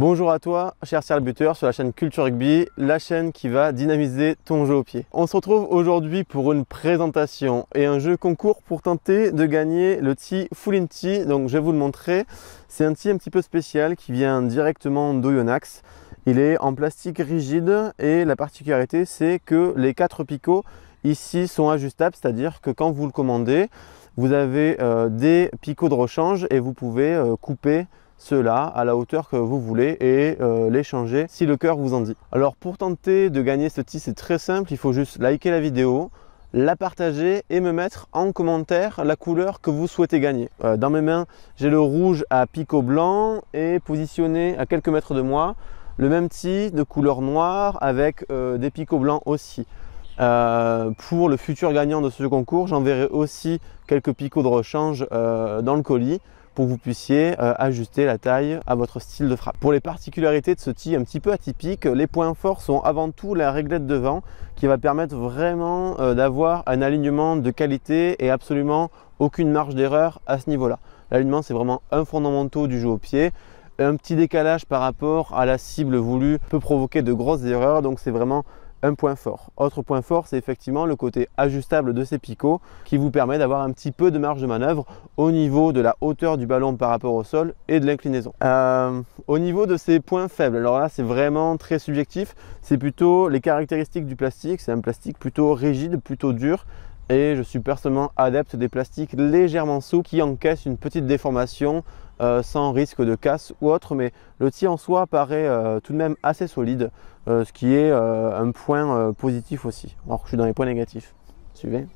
Bonjour à toi, cher buteur sur la chaîne Culture Rugby, la chaîne qui va dynamiser ton jeu au pied. On se retrouve aujourd'hui pour une présentation et un jeu concours pour tenter de gagner le tee Full In Tee. Donc je vais vous le montrer. C'est un tee un petit peu spécial qui vient directement d'Oyonax. Il est en plastique rigide et la particularité c'est que les 4 picots ici sont ajustables, c'est-à-dire que quand vous le commandez, vous avez des picots de rechange et vous pouvez couper ceux-là à la hauteur que vous voulez et les changer si le cœur vous en dit. Alors pour tenter de gagner ce tee, c'est très simple, il faut juste liker la vidéo, la partager et me mettre en commentaire la couleur que vous souhaitez gagner. Dans mes mains, j'ai le rouge à picot blanc et positionné à quelques mètres de moi, le même tee de couleur noire avec des picots blancs aussi. Pour le futur gagnant de ce concours, j'enverrai aussi quelques picots de rechange dans le colis pour que vous puissiez ajuster la taille à votre style de frappe. Pour les particularités de ce tee un petit peu atypique, les points forts sont avant tout la réglette devant qui va permettre vraiment d'avoir un alignement de qualité et absolument aucune marge d'erreur à ce niveau-là. L'alignement, c'est vraiment un fondamental du jeu au pied. Un petit décalage par rapport à la cible voulue peut provoquer de grosses erreurs, donc c'est vraiment un point fort. Autre point fort, c'est effectivement le côté ajustable de ces picots qui vous permet d'avoir un petit peu de marge de manœuvre au niveau de la hauteur du ballon par rapport au sol et de l'inclinaison. Au niveau de ces points faibles, alors là c'est vraiment très subjectif, c'est plutôt les caractéristiques du plastique. C'est un plastique plutôt rigide, plutôt dur. Et je suis personnellement adepte des plastiques légèrement souples qui encaissent une petite déformation sans risque de casse ou autre. Mais le tee en soi paraît tout de même assez solide, ce qui est un point positif aussi. Alors que je suis dans les points négatifs. Suivez.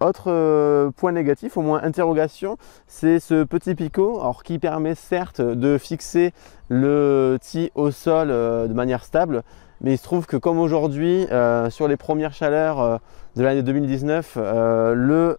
Autre point négatif, au moins interrogation, c'est ce petit picot qui permet certes de fixer le tee au sol de manière stable. Mais il se trouve que comme aujourd'hui, sur les premières chaleurs de l'année 2019, le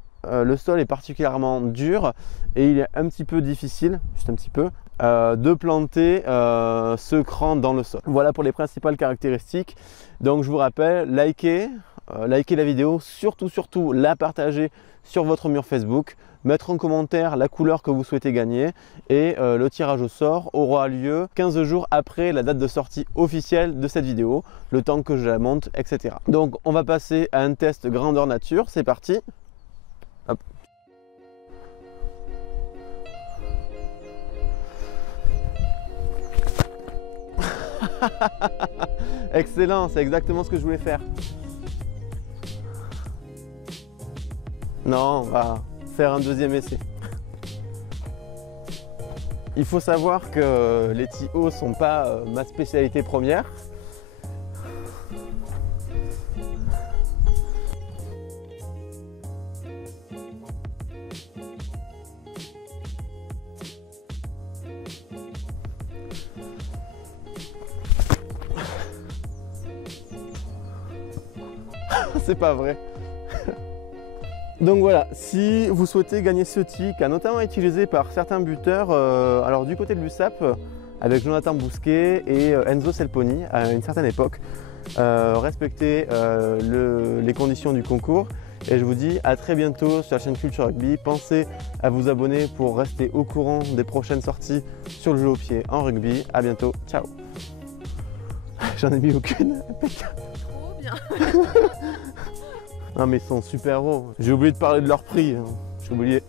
sol est particulièrement dur et il est un petit peu difficile, juste un petit peu, de planter ce cran dans le sol. Voilà pour les principales caractéristiques. Donc je vous rappelle, likez la vidéo, surtout la partager sur votre mur Facebook, mettre en commentaire la couleur que vous souhaitez gagner et le tirage au sort aura lieu 15 jours après la date de sortie officielle de cette vidéo, le temps que je la monte, etc. Donc on va passer à un test grandeur nature, c'est parti. Hop. Excellent, c'est exactement ce que je voulais faire. Non, on va faire un deuxième essai. Il faut savoir que les tees hauts ne sont pas ma spécialité première. C'est pas vrai. Donc voilà, si vous souhaitez gagner ce tee qui a notamment été utilisé par certains buteurs, alors du côté de l'USAP, avec Jonathan Bousquet et Enzo Selponi à une certaine époque, respectez les conditions du concours et je vous dis à très bientôt sur la chaîne Culture Rugby. Pensez à vous abonner pour rester au courant des prochaines sorties sur le jeu au pied en rugby. À bientôt, ciao. J'en ai mis aucune. Trop bien. Non mais ils sont super hauts. J'ai oublié de parler de leur prix, hein. J'ai oublié.